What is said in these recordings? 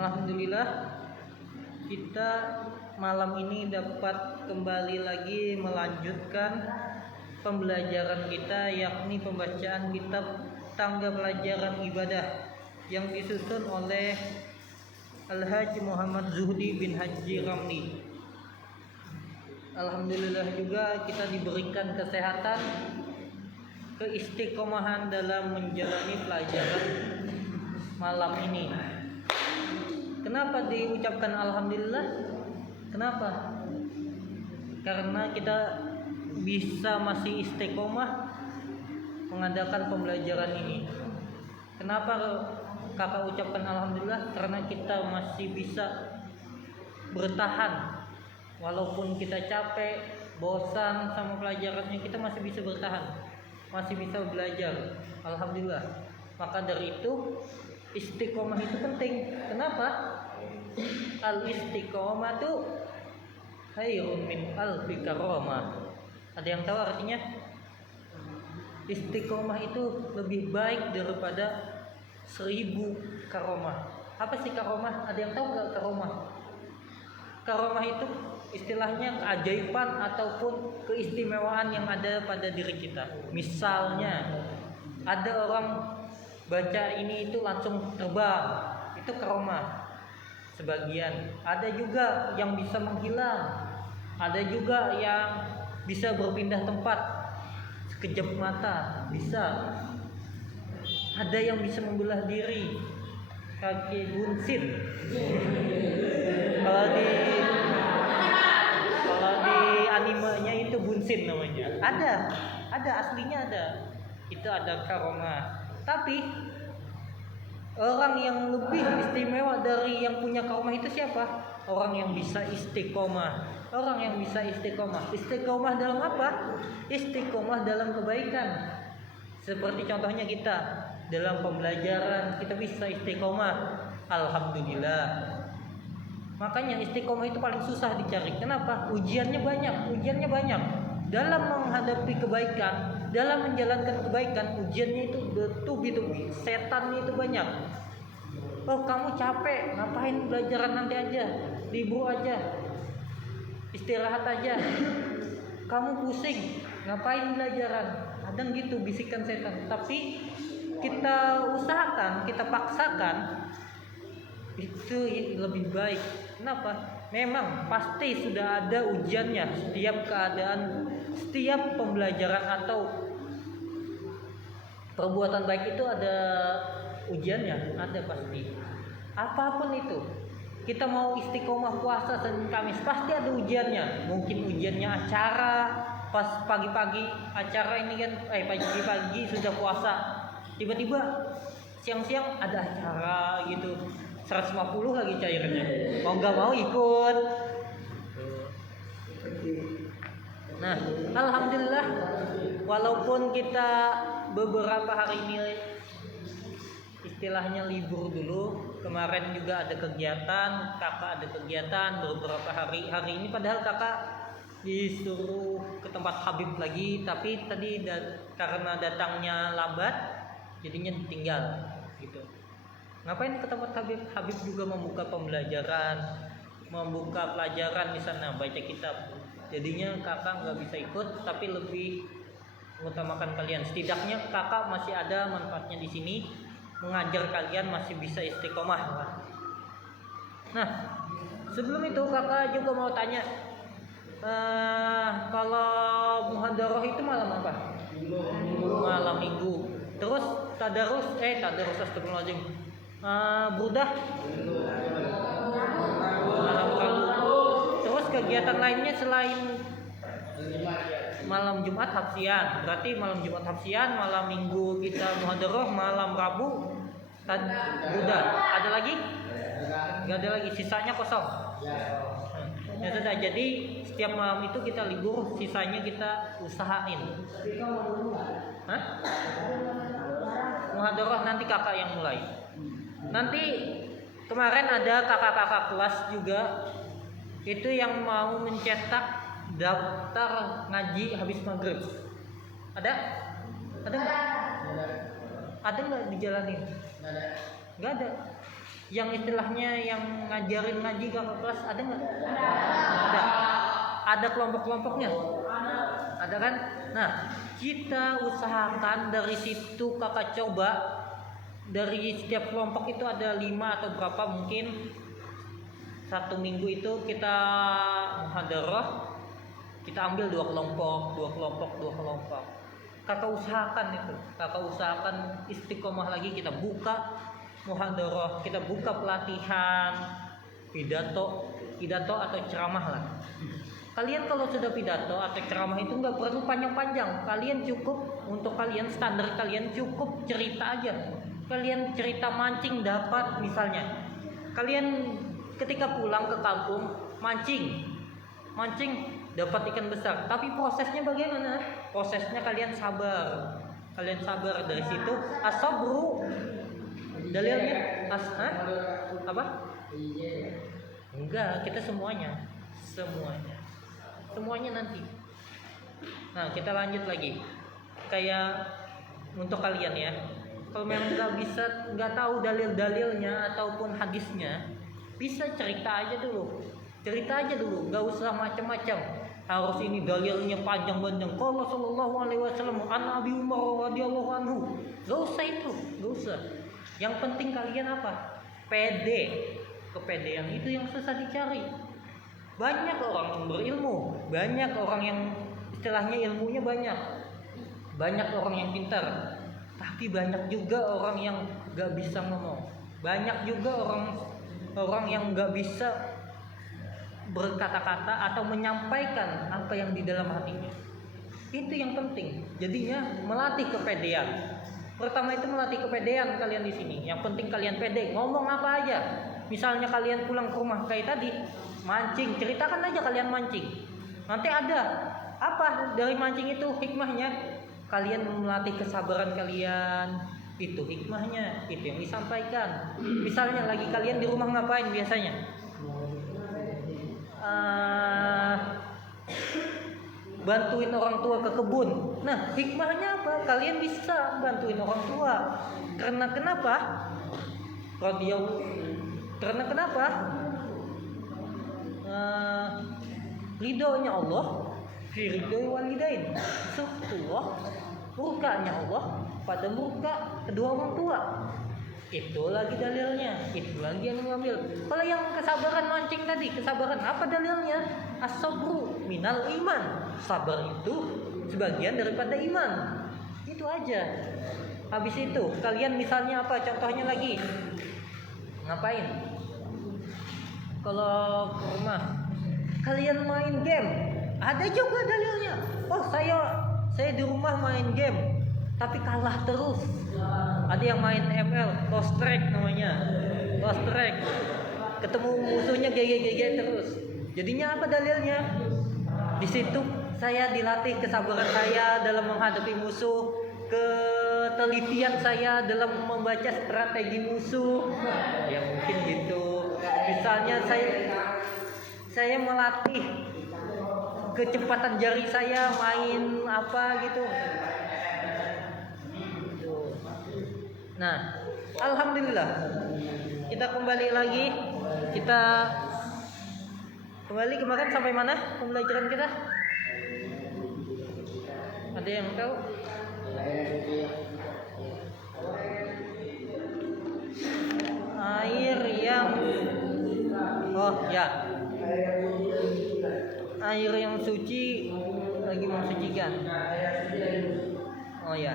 Alhamdulillah kita malam ini dapat kembali lagi melanjutkan pembelajaran kita, yakni pembacaan kitab Tangga Pelajaran Ibadah yang disusun oleh Al-Hajj Muhammad Zuhdi bin Haji Ramli. Alhamdulillah juga kita diberikan kesehatan, keistiqomahan dalam menjalani pelajaran malam ini. Kenapa diucapkan alhamdulillah? Kenapa? Karena kita bisa masih istiqomah mengadakan pembelajaran ini. Kenapa kakak ucapkan alhamdulillah? Karena kita masih bisa bertahan walaupun kita capek, bosan sama pelajarannya, kita masih bisa bertahan, masih bisa belajar. Alhamdulillah. Maka dari itu istiqomah itu penting. Kenapa? Al-istiqomah itu khairun min alfi karamah. Ada yang tahu artinya? Istiqomah itu lebih baik daripada 1000 karomah. Apa sih karomah? Ada yang tahu nggak karomah? Karomah itu istilahnya keajaiban ataupun keistimewaan yang ada pada diri kita. Misalnya ada orang baca ini itu langsung terbang, itu karomah sebagian. Ada juga yang bisa menghilang, ada juga yang bisa berpindah tempat sekejap mata, bisa. Ada yang bisa membelah diri, kaki bunsin. Kalau di animenya itu bunsin namanya. Ada aslinya ada. Itu ada karomah. Tapi orang yang lebih istimewa dari yang punya karomah itu siapa? Orang yang bisa istiqomah. Orang yang bisa istiqomah. Istiqomah dalam apa? Istiqomah dalam kebaikan. Seperti contohnya kita dalam pembelajaran kita bisa istiqomah. Alhamdulillah. Makanya istiqomah itu paling susah dicari. Kenapa? Ujiannya banyak. Dalam menghadapi kebaikan, dalam menjalankan kebaikan, ujiannya itu bertubi-tubi, setannya itu banyak. Oh, kamu capek, ngapain belajaran nanti aja, libur aja, istirahat aja. Kamu pusing, ngapain belajaran? Kadang gitu bisikan setan. Tapi kita usahakan, kita paksakan, itu lebih baik. Kenapa? Memang pasti sudah ada ujiannya. Setiap keadaan, setiap pembelajaran atau perbuatan baik itu ada ujiannya, ada pasti. Apapun itu, kita mau istiqomah puasa Senin Kamis, pasti ada ujiannya. Mungkin ujiannya acara, pas pagi-pagi acara ini kan, pagi-pagi sudah puasa, tiba-tiba siang-siang ada acara gitu, 150 lagi cairnya, mau nggak mau ikut. Nah, alhamdulillah walaupun kita beberapa hari ini istilahnya libur dulu, kemarin juga ada kegiatan, kakak ada kegiatan beberapa hari ini, padahal kakak disuruh ke tempat Habib lagi, tapi tadi karena datangnya lambat jadinya ditinggal gitu. Ngapain ke tempat Habib juga membuka pembelajaran, membuka pelajaran di sana, baca kitab. Jadinya kakak nggak bisa ikut, tapi lebih mengutamakan kalian. Setidaknya kakak masih ada manfaatnya di sini, mengajar kalian masih bisa istiqomah. Nah, sebelum itu kakak juga mau tanya, kalau muhadharah itu malam apa? Malam Minggu. Terus tadarus astagfirullahaladzim. Burdah malam Rabu. Terus kegiatan lainnya selain malam Jumat hafsian, berarti malam Jumat hafsian, malam Minggu kita muhadharah, malam Rabu burdah. Ada lagi? Gak ada lagi, sisanya kosong. Ya sudah, jadi setiap malam itu kita libur, sisanya kita usahain. Muhadharah nanti kakak yang mulai. Nanti kemarin ada kakak-kakak kelas juga itu yang mau mencetak daftar ngaji habis maghrib. Ada nggak? Ada nggak dijalanin? Nggak ada. yang istilahnya yang ngajarin ngaji kakak kelas ada nggak? Ada. Ada kelompok-kelompoknya? Ada kan? Nah, kita usahakan dari situ kakak coba, dari setiap kelompok itu ada 5 atau berapa mungkin, 1 minggu itu kita muhadarah, kita ambil 2 kelompok. Kakak usahakan istiqomah lagi, kita buka muhadarah, kita buka pelatihan pidato atau ceramah lah. Kalian kalau sudah pidato atau ceramah itu nggak perlu panjang-panjang. Kalian cukup, untuk kalian standar kalian cukup cerita aja. Kalian cerita mancing dapat, misalnya kalian ketika pulang ke kampung mancing dapat ikan besar. Tapi prosesnya bagaimana? Prosesnya kalian sabar. Dari situ as-sabru dalilnya apa? Enggak, kita semuanya nanti. Nah, kita lanjut lagi. Kayak untuk kalian ya, kalau memang nggak tahu dalil-dalilnya ataupun hadisnya, bisa cerita aja dulu, nggak usah macam-macam. Harus ini dalilnya panjang-panjang. Qala sallallahu alaihi wasallam an Abi Umar radhiyallahu anhu. Nggak usah. Yang penting kalian apa? Pede. Kepedean itu yang susah dicari. Banyak orang yang berilmu, banyak orang yang istilahnya ilmunya banyak orang yang pintar, tapi banyak juga orang yang gak bisa ngomong, banyak juga orang yang gak bisa berkata-kata atau menyampaikan apa yang di dalam hatinya. Itu yang penting. Jadinya melatih kepedean. Pertama itu melatih kepedean kalian di sini. Yang penting kalian pede, ngomong apa aja. Misalnya kalian pulang ke rumah kayak tadi, mancing, ceritakan aja kalian mancing. Nanti ada apa dari mancing itu hikmahnya? Kalian melatih kesabaran kalian. Itu hikmahnya, itu yang disampaikan. Misalnya lagi kalian di rumah ngapain biasanya? Bantuin orang tua ke kebun. Nah, hikmahnya apa? Kalian bisa bantuin orang tua. Karena kenapa? Ridhonya Allah, fi ridhoi walidain. Sukhullah, murkanya Allah pada murka kedua orang tua. Itu lagi dalilnya, itu lagi yang mengambil. Kalau yang kesabaran mancing tadi, kesabaran apa dalilnya? As-sabru minal iman. Sabar itu sebagian daripada iman. Itu aja. Habis itu kalian misalnya apa? Contohnya lagi ngapain? Kalau ke rumah kalian main game, ada juga dalilnya. Oh, saya di rumah main game tapi kalah terus. Ada yang main ML, Lost Track namanya. Lost Track. Ketemu musuhnya GG terus. Jadinya apa dalilnya? Di situ saya dilatih kesabaran saya dalam menghadapi musuh, ketelitian saya dalam membaca strategi musuh. Ya mungkin gitu. Misalnya saya melatih kecepatan jari saya main apa gitu. Nah, alhamdulillah kita kembali lagi. Kita kembali kemarin sampai mana pembelajaran kita? Ada yang tahu? Air yang suci lagi mensucikan. Oh ya.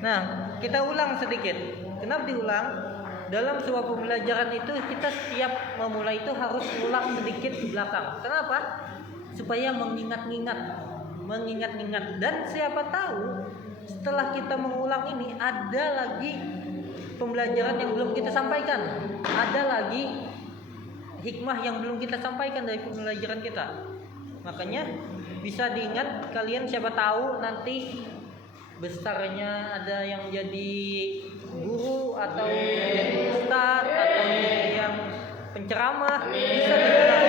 Nah, kita ulang sedikit. Kenapa diulang? Dalam sebuah pembelajaran itu kita setiap memulai itu harus ulang sedikit ke belakang. Kenapa? Supaya mengingat-ingat. Dan siapa tahu setelah kita mengulang ini ada lagi pembelajaran yang belum kita sampaikan. Ada lagi hikmah yang belum kita sampaikan dari pembelajaran kita. Makanya bisa diingat kalian, siapa tahu nanti besarnya ada yang jadi guru atau jadi ustadz atau yang penceramah, bisa diulang.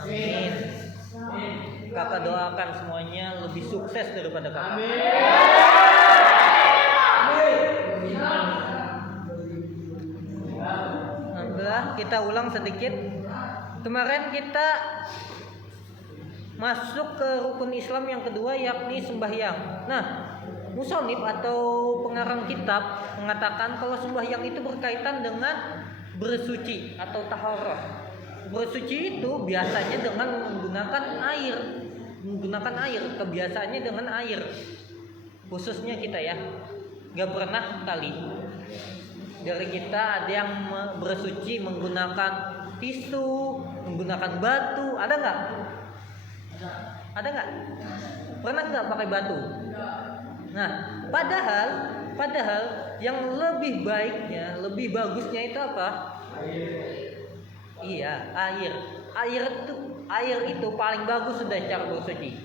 Amin. Kakak doakan semuanya lebih sukses daripada kakak. kita ulang sedikit. Kemarin kita masuk ke rukun Islam yang kedua, yakni sembahyang. Nah, musonif atau pengarang kitab mengatakan kalau sembahyang itu berkaitan dengan bersuci atau taharah. Bersuci itu biasanya dengan menggunakan air. Kebiasaannya dengan air. Khususnya kita ya, gak pernah kali dari kita ada yang bersuci menggunakan tisu, menggunakan batu, ada nggak? Ada nggak? Pernah nggak pakai batu? Nah, padahal yang lebih baiknya, lebih bagusnya itu apa? Iya, air. Air itu paling bagus sudah cara bersuci.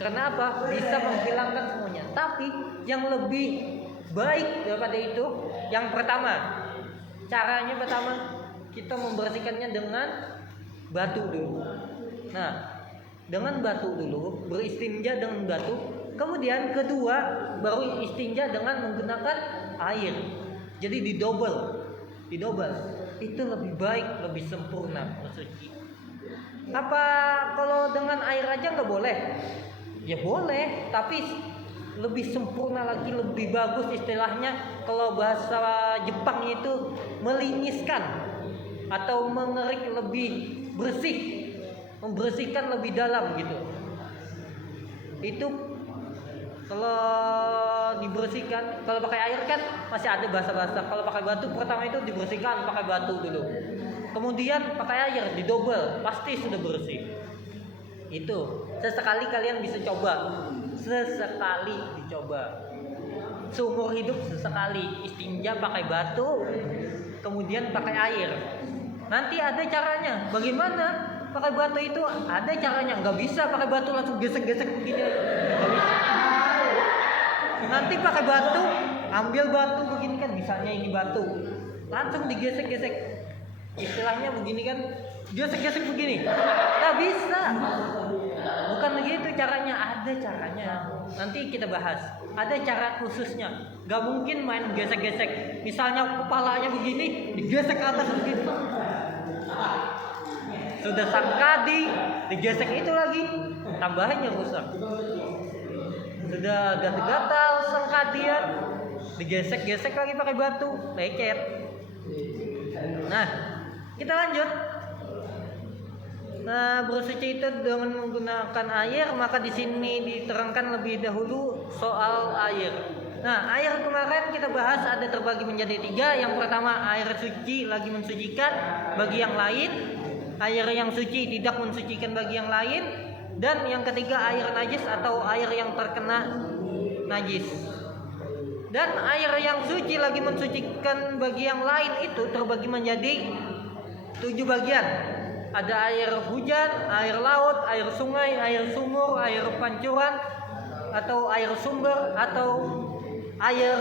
Karena apa? Bisa menghilangkan semuanya. Tapi yang lebih baik daripada itu, yang pertama, caranya pertama kita membersihkannya dengan batu dulu. Nah, dengan batu dulu, beristinja dengan batu. Kemudian kedua, baru istinja dengan menggunakan air. Jadi didobel. Itu lebih baik, lebih sempurna bersuci. Apa kalau dengan air aja nggak boleh? Ya boleh, tapi lebih sempurna lagi, lebih bagus istilahnya. Kalau bahasa Jepangnya itu melingiskan atau mengerik lebih bersih, membersihkan lebih dalam gitu. Itu kalau dibersihkan, kalau pakai air kan masih ada basah-basah. Kalau pakai batu pertama itu dibersihkan pakai batu dulu. Kemudian pakai air didobel, pasti sudah bersih. Itu sesekali kalian bisa coba. Seumur hidup sesekali istinja pakai batu, kemudian pakai air. Nanti ada caranya. Bagaimana pakai batu itu? Ada caranya. Nggak bisa pakai batu langsung gesek-gesek begini. Nanti pakai batu, ambil batu begini kan, misalnya ini batu, langsung digesek-gesek. Istilahnya begini kan, gesek-gesek begini. Nggak bisa. Bukan begitu caranya, ada caranya. Nanti kita bahas. Ada cara khususnya. Gak mungkin main gesek-gesek. Misalnya kepalanya begini, digesek ke atas begini. Sudah sangkadi, digesek itu lagi, tambahannya rusak. Sudah gatal-gatal sangkadian, digesek-gesek lagi pakai batu, lecet. Nah, kita lanjut. Nah, bersuci itu dengan menggunakan air, maka di sini diterangkan lebih dahulu soal air. Nah, air kemarin kita bahas ada terbagi menjadi 3. Yang pertama air suci lagi mensucikan bagi yang lain, air yang suci tidak mensucikan bagi yang lain, dan yang ketiga air najis atau air yang terkena najis. Dan air yang suci lagi mensucikan bagi yang lain itu terbagi menjadi 7 bagian. Ada air hujan, air laut, air sungai, air sumur, air pancuran, atau air sumber, atau air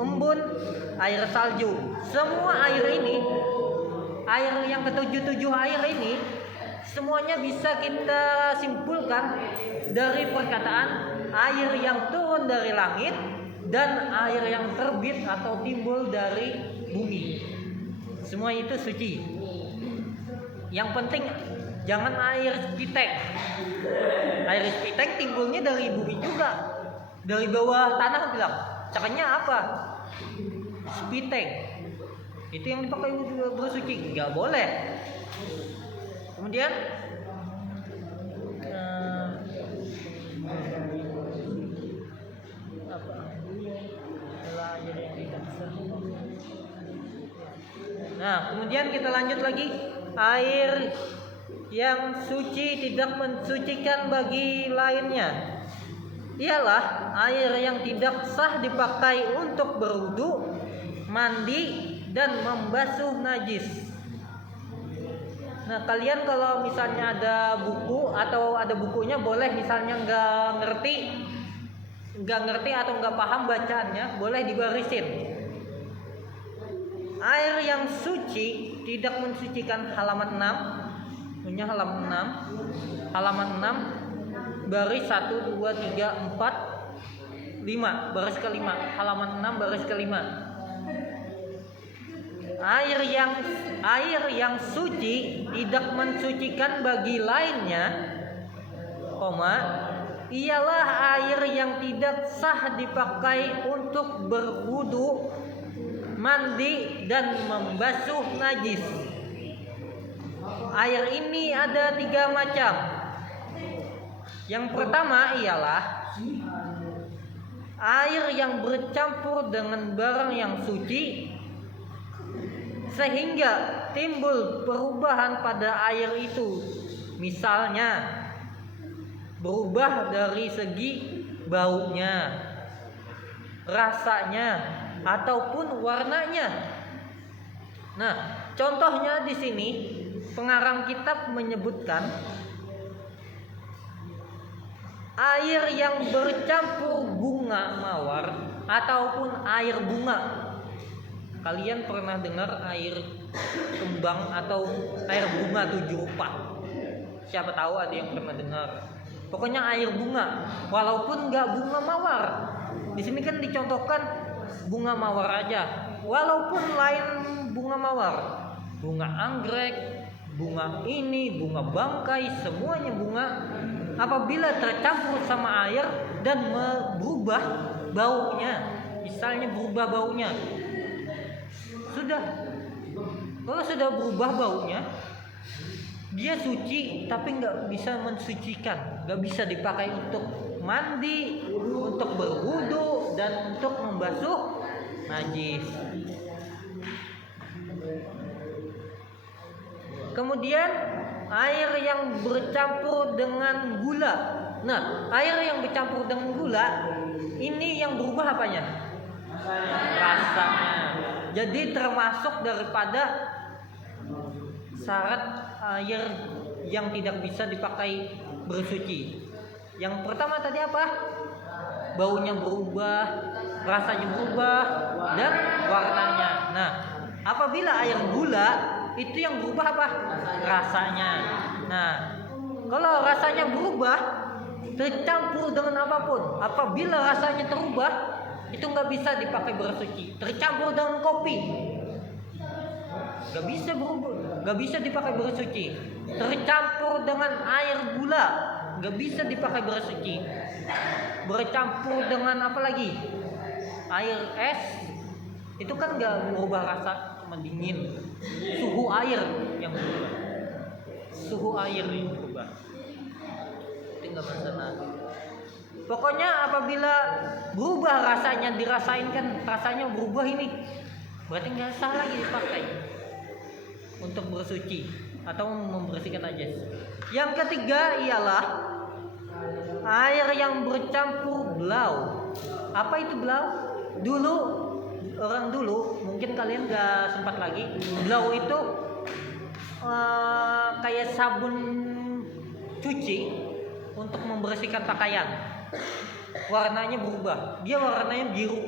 embun, air salju. Semua air ini, air yang ke-7 air ini, semuanya bisa kita simpulkan dari perkataan air yang turun dari langit dan air yang terbit atau timbul dari bumi. Semua itu suci. Yang penting jangan air spitek. Air spitek timbulnya dari bumi juga, dari bawah tanah bilang. Caranya apa? Spitek. Itu yang dipakai bersuci, nggak boleh. Kemudian kemudian kita lanjut lagi. Air yang suci tidak mensucikan bagi lainnya ialah air yang tidak sah dipakai untuk berwudu, mandi, dan membasuh najis. Nah, kalian kalau misalnya ada buku atau ada bukunya, boleh misalnya nggak ngerti atau nggak paham bacaannya, boleh dibarisin. Air yang suci tidak mensucikan halaman 6. Punya halaman 6 baris 1 2 3 4 5 baris ke-5. Halaman 6 baris ke-5. air yang suci tidak mensucikan bagi lainnya, ialah air yang tidak sah dipakai untuk berwudu, mandi dan membasuh najis. Air ini ada 3 macam. Yang pertama ialah air yang bercampur dengan barang yang suci sehingga timbul perubahan pada air itu. Misalnya berubah dari segi baunya, rasanya, ataupun warnanya. Nah, contohnya di sini pengarang kitab menyebutkan air yang bercampur bunga mawar ataupun air bunga. Kalian pernah dengar air kembang atau air bunga 7 rupa? Siapa tahu ada yang pernah dengar. Pokoknya air bunga, walaupun nggak bunga mawar. Di sini kan dicontohkan bunga mawar aja, walaupun lain bunga mawar, bunga anggrek, bunga ini, bunga bangkai, semuanya bunga. Apabila tercampur sama air dan berubah baunya, misalnya berubah baunya, kalau sudah berubah baunya, dia suci tapi nggak bisa mensucikan, nggak bisa dipakai untuk mandi, untuk berwudu, dan untuk membasuh najis. Kemudian air yang bercampur dengan gula. Nah, air yang bercampur dengan gula ini yang berubah apanya? Rasanya. Jadi termasuk daripada syarat air yang tidak bisa dipakai bersuci. Yang pertama tadi apa? Baunya berubah, rasanya berubah, dan warnanya. Nah, apabila air gula itu yang berubah apa? Rasanya. Nah, kalau rasanya berubah tercampur dengan apapun, apabila rasanya terubah, itu nggak bisa dipakai bersuci. Tercampur dengan kopi, nggak bisa berubah, nggak bisa dipakai bersuci. Tercampur dengan air gula, nggak bisa dipakai bersuci. Bercampur dengan apa lagi? Air es, itu kan nggak merubah rasa, cuma dingin. Suhu air yang berubah. Suhu air yang berubah. Itu nggak masalah. Pokoknya apabila berubah rasanya, dirasain kan rasanya berubah ini, berarti nggak sah lagi dipakai untuk bersuci atau membersihkan najis. Yang ketiga ialah air yang bercampur blau. Apa itu blau? Orang dulu mungkin kalian nggak sempat lagi. Blau itu kayak sabun cuci untuk membersihkan pakaian. Warnanya berubah, dia warnanya biru.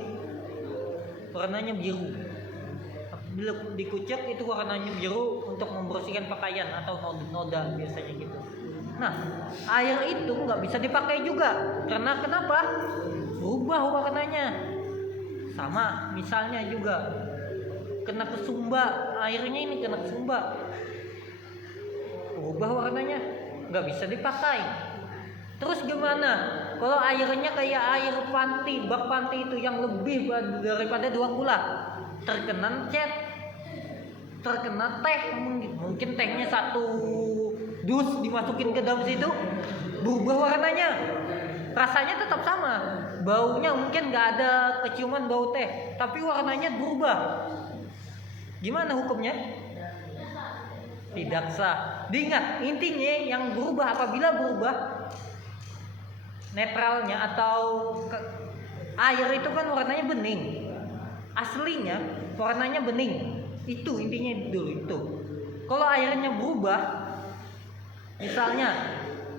Bila dikucek itu warnanya biru untuk membersihkan pakaian atau noda biasanya gitu. Nah, air itu nggak bisa dipakai juga karena kenapa? Berubah warnanya. Sama misalnya juga kena kesumba, airnya ini kena kesumba, berubah warnanya, nggak bisa dipakai. Terus gimana kalau airnya kayak air panti, bak panti itu yang lebih daripada 2 kula, terkena cat, terkena teh, mungkin tehnya 1 dus dimasukin ke dalam situ, berubah warnanya, rasanya tetap sama, baunya mungkin nggak ada keciuman bau teh, tapi warnanya berubah. Gimana hukumnya? Tidak sah. Diingat, intinya yang berubah, apabila berubah netralnya atau air itu kan warnanya bening, aslinya warnanya bening, itu intinya dulu itu. Kalau airnya berubah, misalnya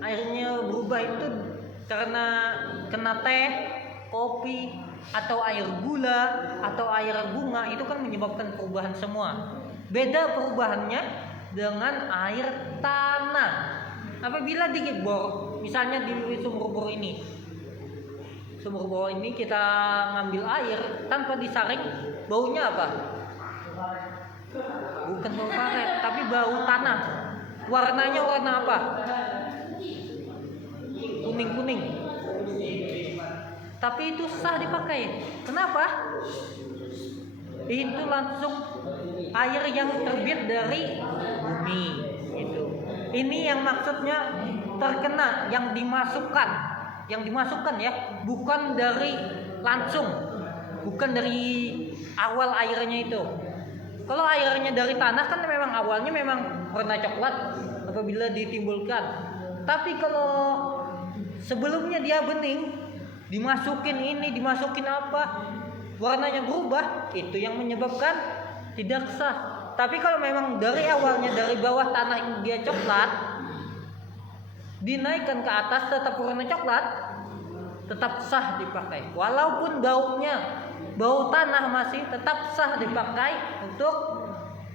airnya berubah itu karena kena teh, kopi, atau air gula, atau air bunga, itu kan menyebabkan perubahan semua. Beda perubahannya dengan air tanah. Apabila dibor, misalnya di sumur bor ini kita ngambil air tanpa disaring, baunya apa? bukan bau karet, tapi bau tanah. Warnanya warna apa? Kuning-kuning. Tapi itu sah dipakai. Kenapa? Itu langsung air yang terbit dari bumi. Itu. Ini yang maksudnya terkena, yang dimasukkan ya, bukan dari langsung, bukan dari awal airnya itu. Kalau airnya dari tanah kan memang awalnya memang warna coklat apabila ditimbulkan. Tapi kalau sebelumnya dia bening, dimasukin apa, warnanya berubah, itu yang menyebabkan tidak sah. Tapi kalau memang dari awalnya dari bawah tanah dia coklat, dinaikkan ke atas tetap warna coklat, tetap sah dipakai. Walaupun bau tanah masih tetap sah dipakai untuk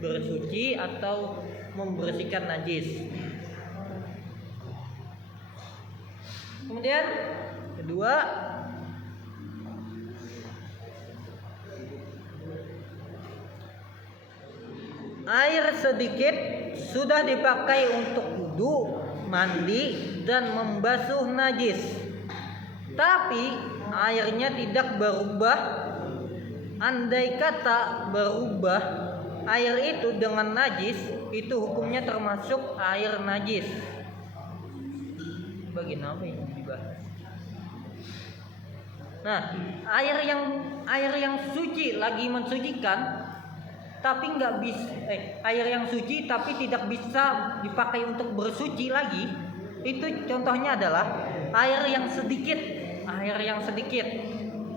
bersuci atau membersihkan najis. Kemudian kedua, air sedikit sudah dipakai untuk wudu, mandi, dan membasuh najis. Tapi airnya tidak berubah. Andai kata berubah air itu dengan najis, itu hukumnya termasuk air najis. Bagian apa yang dibahas? Nah, air yang suci lagi mensucikan, tapi nggak bisa air yang suci tapi tidak bisa dipakai untuk bersuci lagi. Itu contohnya adalah air yang sedikit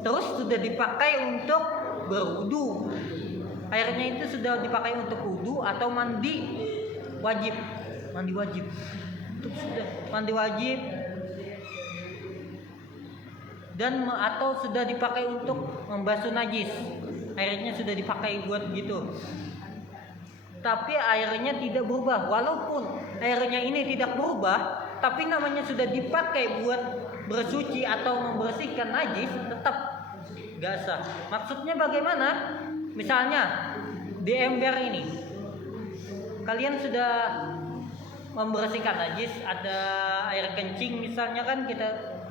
terus sudah dipakai untuk berwudu. Airnya itu sudah dipakai untuk wudu atau mandi wajib. Itu sudah mandi wajib, dan atau sudah dipakai untuk membasuh najis. Airnya sudah dipakai buat gitu. Tapi airnya tidak berubah. Walaupun airnya ini tidak berubah, tapi namanya sudah dipakai buat bersuci atau membersihkan najis, tetap gak sah. Maksudnya bagaimana? Misalnya di ember ini kalian sudah membersihkan najis, ada air kencing misalnya kan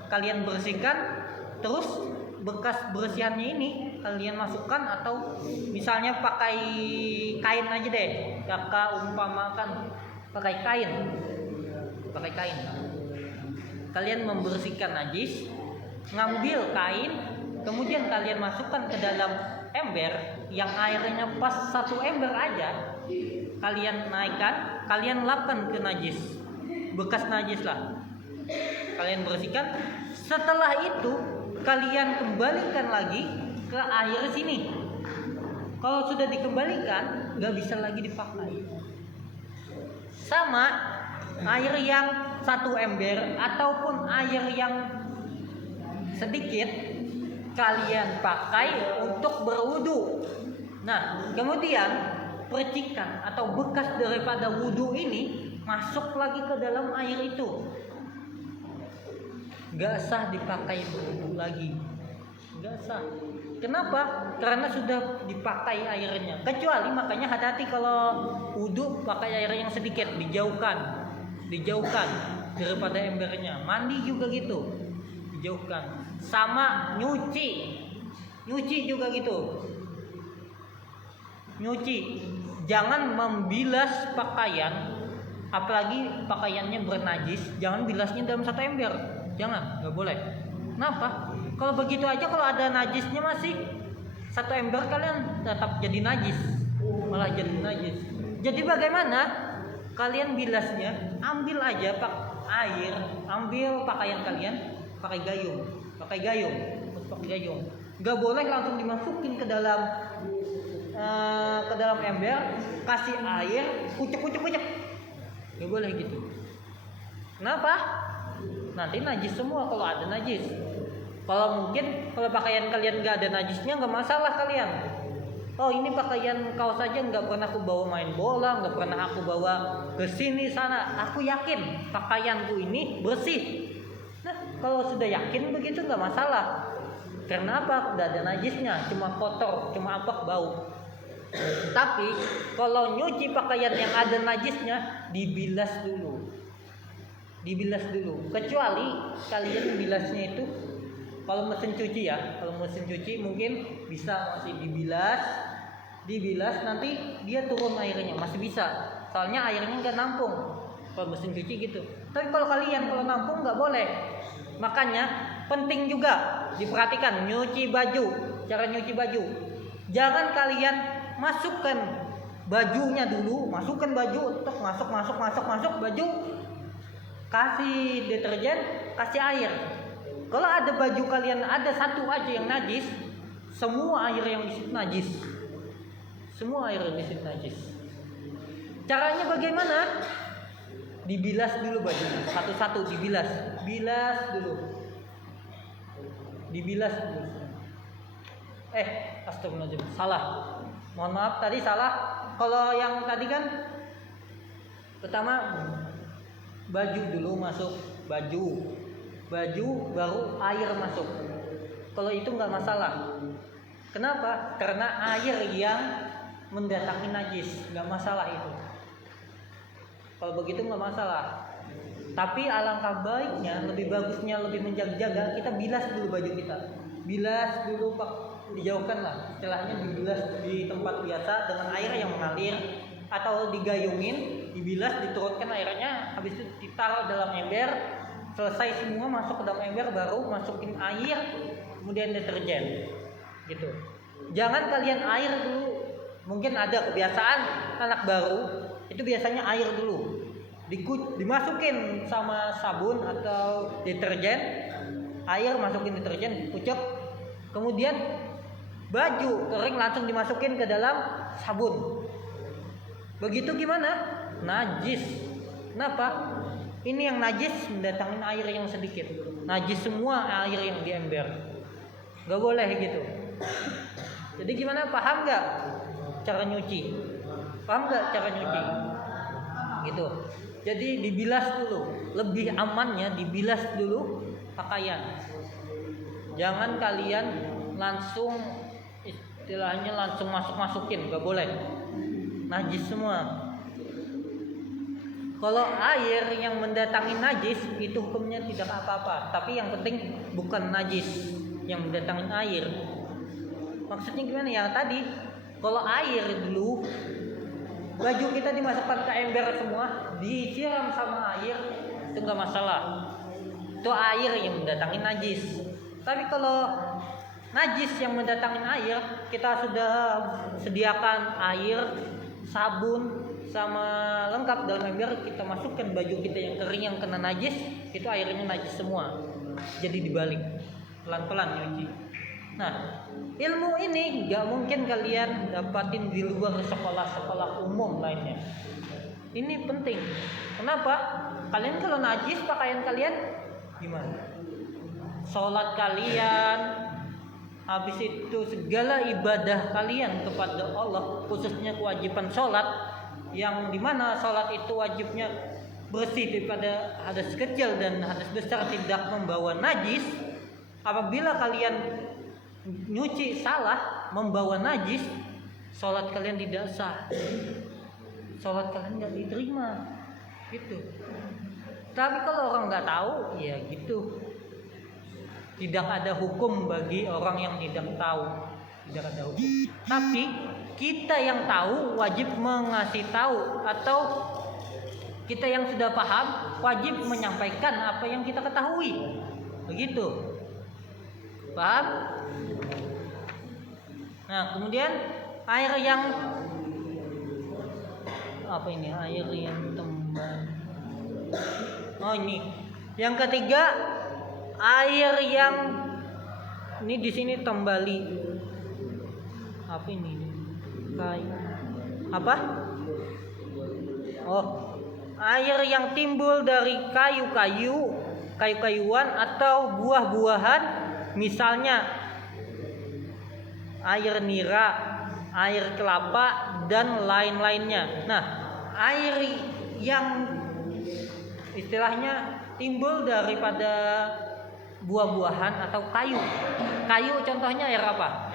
kalian bersihkan, terus bekas bersihannya ini kalian masukkan, atau misalnya pakai kain aja deh, kakak umpamakan pakai kain, kalian membersihkan najis, ngambil kain, kemudian kalian masukkan ke dalam ember yang airnya pas satu ember aja, kalian naikkan, kalian lapkan ke najis, bekas najis lah, kalian bersihkan. Setelah itu kalian kembalikan lagi ke air sini. Kalau sudah dikembalikan, nggak bisa lagi dipakai. Sama air yang satu ember ataupun air yang sedikit kalian pakai untuk berwudu. Nah, kemudian percikan atau bekas daripada wudu ini masuk lagi ke dalam air itu. Gak sah dipakai wudu lagi, gak sah. Kenapa? Karena sudah dipakai airnya. Kecuali makanya hati-hati kalau wudu pakai air yang sedikit, dijauhkan daripada embernya. Mandi juga gitu, dijauhkan. Sama nyuci juga gitu. Nyuci, jangan membilas pakaian, apalagi pakaiannya bernajis, jangan bilasnya dalam satu ember. Jangan, nggak boleh. Kenapa? Kalau begitu aja, kalau ada najisnya masih satu ember, kalian tetap jadi najis, malah jadi najis. Jadi bagaimana? Kalian bilasnya, ambil aja air, ambil pakaian kalian, pakai gayung. Nggak boleh langsung dimasukin ke dalam ember, kasih air, kucek. Nggak boleh gitu. Kenapa? Nanti najis semua kalau ada najis. Kalau pakaian kalian nggak ada najisnya, nggak masalah kalian. Oh, ini pakaian kaos saja nggak pernah aku bawa main bola, nggak pernah aku bawa ke sini sana. Aku yakin pakaianku ini bersih. Nah, kalau sudah yakin begitu nggak masalah. Karena apa? Nggak ada najisnya, cuma kotor, cuma bau. Tapi kalau nyuci pakaian yang ada najisnya, dibilas dulu. Dibilas dulu. Kecuali kalian bilasnya itu kalau mesin cuci ya, kalau mesin cuci mungkin bisa masih dibilas nanti dia turun airnya, masih bisa. Soalnya airnya nggak nampung. Kalau mesin cuci gitu. Tapi kalau nampung nggak boleh. Makanya penting juga diperhatikan nyuci baju, cara nyuci baju. Jangan kalian masukkan bajunya dulu, masuk masuk baju, kasih deterjen, kasih air. Kalau ada baju kalian ada satu aja yang najis, semua air yang di situ najis. Semua air di situ najis. Caranya bagaimana? Dibilas dulu bajunya, satu-satu dibilas. Bilas dulu. Astagfirullahaladzim, salah. Mohon maaf tadi salah. Kalau yang tadi kan pertama baju dulu masuk, baju baru air masuk. Kalau itu nggak masalah. Kenapa? Karena air yang mendatangi najis, nggak masalah itu. Kalau begitu nggak masalah. Tapi alangkah baiknya, lebih bagusnya, lebih menjaga kita bilas dulu baju kita. Bilas dulu Pak, dijauhkan lah. Istilahnya dibilas di tempat biasa dengan air yang mengalir atau digayungin, dibilas, diturunkan airnya, habis itu ditaruh dalam ember. Selesai semua masuk ke dalam ember, baru masukin air, kemudian deterjen. Gitu. Jangan kalian air dulu. Mungkin ada kebiasaan anak baru itu biasanya air dulu dimasukin sama sabun atau deterjen, air masukin deterjen, kucek, kemudian baju kering langsung dimasukin ke dalam sabun. Begitu gimana? Najis. Kenapa? Ini yang najis mendatangin air yang sedikit. Najis semua air yang di ember. Gak boleh gitu. Jadi gimana? Paham gak cara nyuci? Paham gak cara nyuci? Gitu. Jadi dibilas dulu. Lebih amannya dibilas dulu pakaian. Jangan kalian langsung istilahnya langsung masukin, gak boleh. Najis semua. Kalau air yang mendatangi najis itu hukumnya tidak apa-apa. Tapi yang penting bukan najis yang mendatangi air. Maksudnya gimana ya? Tadi kalau air dulu baju kita dimasukkan ke ember semua, disiram sama air, itu nggak masalah. Itu air yang mendatangi najis. Tapi kalau najis yang mendatangi air, kita sudah sediakan air, sabun, sama lengkap dalam ember, kita masukkan baju kita yang kering yang kena najis, itu airnya najis semua. Jadi dibalik, pelan-pelan nyuci. Nah, ilmu ini gak mungkin kalian dapatin di luar sekolah-sekolah umum lainnya. Ini penting. Kenapa? Kalian kalau najis pakaian kalian gimana? Sholat kalian, habis itu segala ibadah kalian kepada Allah, khususnya kewajiban sholat, yang dimana sholat itu wajibnya bersih daripada hadas kecil dan hadas besar, tidak membawa najis. Apabila kalian nyuci salah membawa najis, sholat kalian tidak sah, sholat kalian nggak diterima gitu. Tapi kalau orang nggak tahu ya gitu, tidak ada hukum bagi orang yang tidak tahu, tidak ada hukum. Tapi kita yang tahu wajib mengasih tahu, atau kita yang sudah paham wajib menyampaikan apa yang kita ketahui, begitu. Paham? Nah, kemudian air yang apa ini? Air yang tembal. Oh, ini. Yang ketiga, air yang ini di sini tembali. Apa ini? Kayu. Apa? Oh, air yang timbul dari kayu-kayuan atau buah-buahan, misalnya air nira, air kelapa dan lain-lainnya. Nah, air yang istilahnya timbul daripada buah-buahan atau kayu. Kayu contohnya air apa?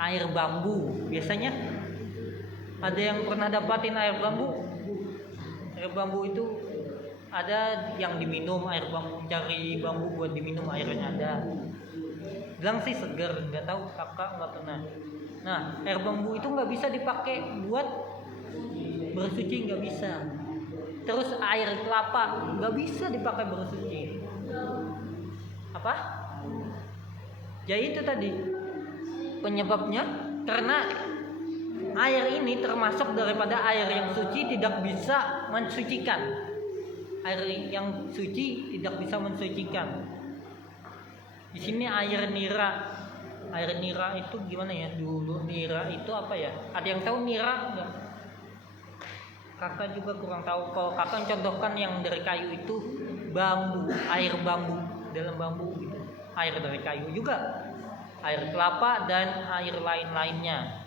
air bambu. Biasanya ada yang pernah dapatin air bambu? Air bambu itu ada yang diminum, air bambu, cari bambu buat diminum, airnya ada. Bilang sih segar, nggak tahu, kakak nggak pernah. Nah, air bambu itu nggak bisa dipakai buat bersuci, nggak bisa. Terus air kelapa nggak bisa dipakai bersuci. Apa? Ya itu tadi penyebabnya karena air ini termasuk daripada air yang suci tidak bisa mensucikan. Air yang suci tidak bisa mensucikan. Di sini air nira. Air nira itu gimana ya? Dulu nira itu apa ya? Ada yang tahu nira enggak? Kakak juga kurang tahu. Kalau kakak contohkan yang dari kayu itu bambu, air bambu, dalam bambu gitu. Air dari kayu juga. Air kelapa dan air lain-lainnya.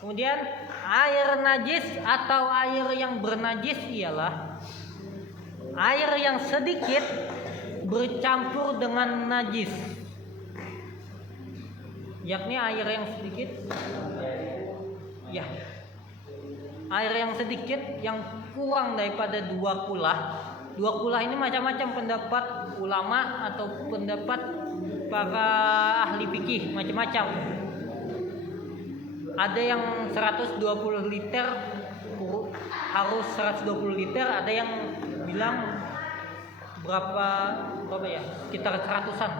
Kemudian air najis atau air yang bernajis ialah air yang sedikit bercampur dengan najis. Yakni air yang sedikit, ya, air yang sedikit yang kurang daripada 2 kulah. 2 kulah ini macam-macam pendapat ulama atau pendapat para ahli fikih, macam-macam. Ada yang 120 liter harus 120 liter, ada yang bilang berapa ya? Sekitar 100-an.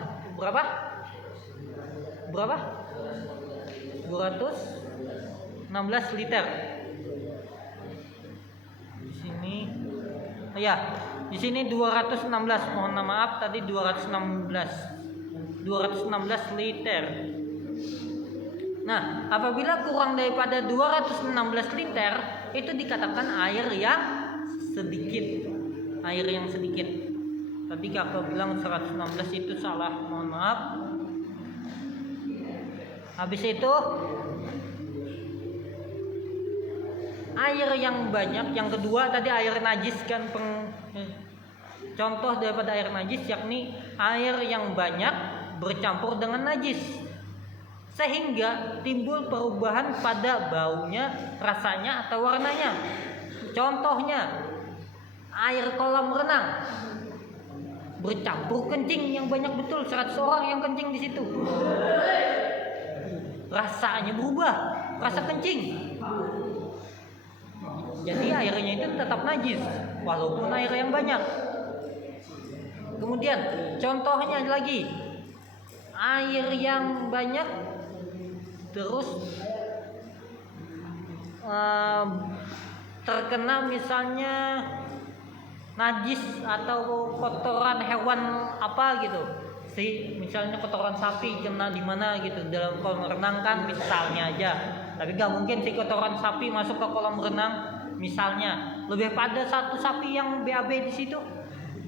Berapa? 216 liter. Di sini ya, di sini 216. Mohon maaf tadi 216 liter. Nah, apabila kurang daripada 216 liter, itu dikatakan air yang sedikit. Air yang sedikit. Tadi kakak bilang 116 itu salah, mohon maaf. Habis itu air yang banyak, yang kedua tadi air najis kan contoh daripada air najis yakni air yang banyak bercampur dengan najis sehingga timbul perubahan pada baunya, rasanya atau warnanya. Contohnya air kolam renang bercampur kencing yang banyak betul, 100 orang yang kencing di situ. Rasanya berubah, rasa kencing. Jadi airnya itu tetap najis walaupun air yang banyak. Kemudian contohnya lagi, air yang banyak terus terkena misalnya najis atau kotoran hewan apa gitu. Misalnya kotoran sapi kena di mana gitu dalam kolam renang kan misalnya aja. Tapi gak mungkin si kotoran sapi masuk ke kolam renang misalnya. Lebih pada satu sapi yang BAB di situ,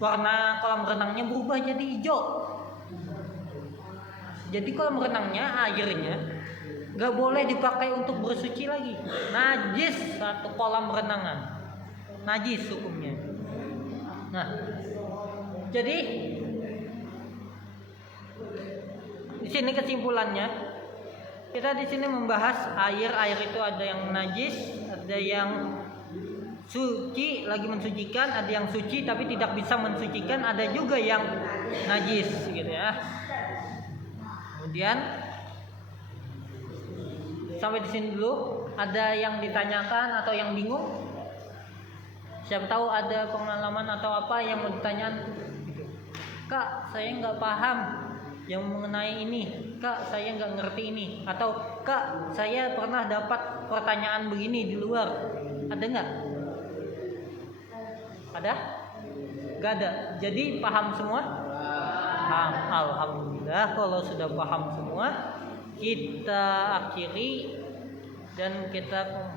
warna kolam renangnya berubah jadi hijau. Jadi kolam renangnya airnya gak boleh dipakai untuk bersuci lagi. Najis satu kolam renangan. Najis hukumnya. Nah, jadi di sini kesimpulannya, kita di sini membahas air itu ada yang najis, ada yang suci lagi mensucikan, ada yang suci tapi tidak bisa mensucikan, ada juga yang najis gitu ya. Kemudian sampai di sini dulu. Ada yang ditanyakan atau yang bingung? Siapa tahu ada pengalaman atau apa yang mau ditanyakan. Kak, saya nggak paham yang mengenai ini. Kak, saya nggak ngerti ini. Atau Kak, saya pernah dapat pertanyaan begini di luar. Ada nggak? Ada? Gak ada. Jadi paham semua? Paham. Alhamdulillah kalau sudah paham semua, kita akhiri dan kita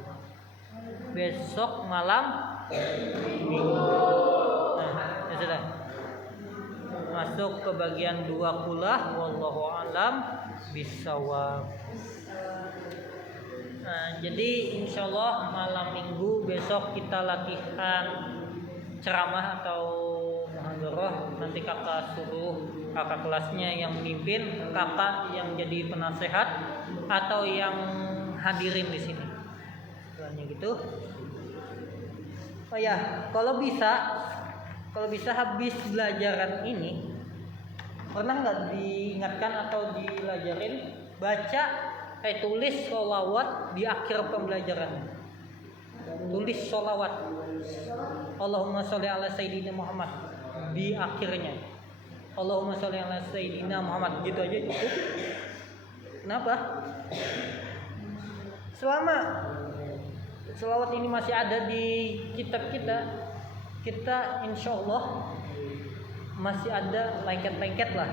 besok malam Minggu. Nah, ya sudah. Masuk ke bagian 2 kulah, wallahu alam bisawab. Nah, jadi insyaallah malam Minggu besok kita latihan ceramah atau muhadharah. nanti kakak suruh kakak kelasnya yang memimpin, kakak yang jadi penasehat atau yang hadirin di sini. Setelahnya gitu. Oh ya, kalau bisa habis belajaran ini, pernah nggak diingatkan atau dilajarin baca tulis sholawat di akhir pembelajaran. Tulis sholawat Allahumma sholli ala sayyidina Muhammad di akhirnya. Allahumma sholli ala sayyidina Muhammad, gitu aja cukup. Kenapa? Selama sholawat ini masih ada di kitab kita insya Allah masih ada lengket-lengket lah,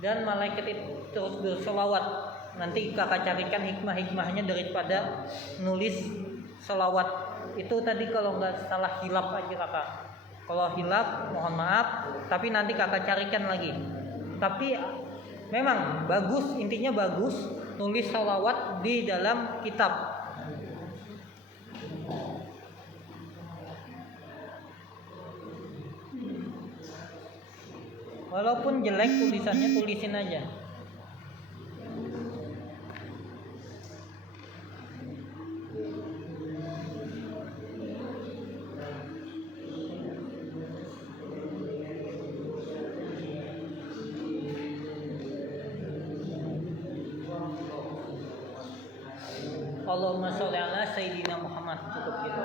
dan malaikat itu terus bersolawat. Nanti kakak carikan hikmah-hikmahnya daripada nulis solawat itu tadi. Kalau nggak salah hilaf aja kakak, kalau hilaf mohon maaf, tapi nanti kakak carikan lagi. Tapi memang bagus, intinya bagus nulis solawat di dalam kitab. Walaupun jelek tulisannya, tulisin aja. Allahumma sholli ala sayyidina Muhammad, cukup gitu.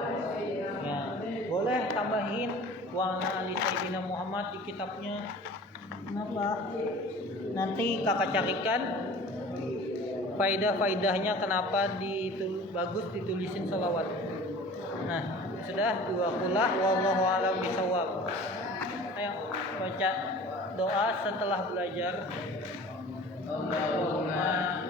Ya, boleh tambahin wa ala ali sayyidina Muhammad di kitabnya. Kenapa? Nanti kakak carikan faidah-faidahnya kenapa bagus ditulisin sholawat. Nah, sudah dua kulah, wallahu a'lam bishawab. Ayo baca doa setelah belajar. Allahumma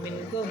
minkum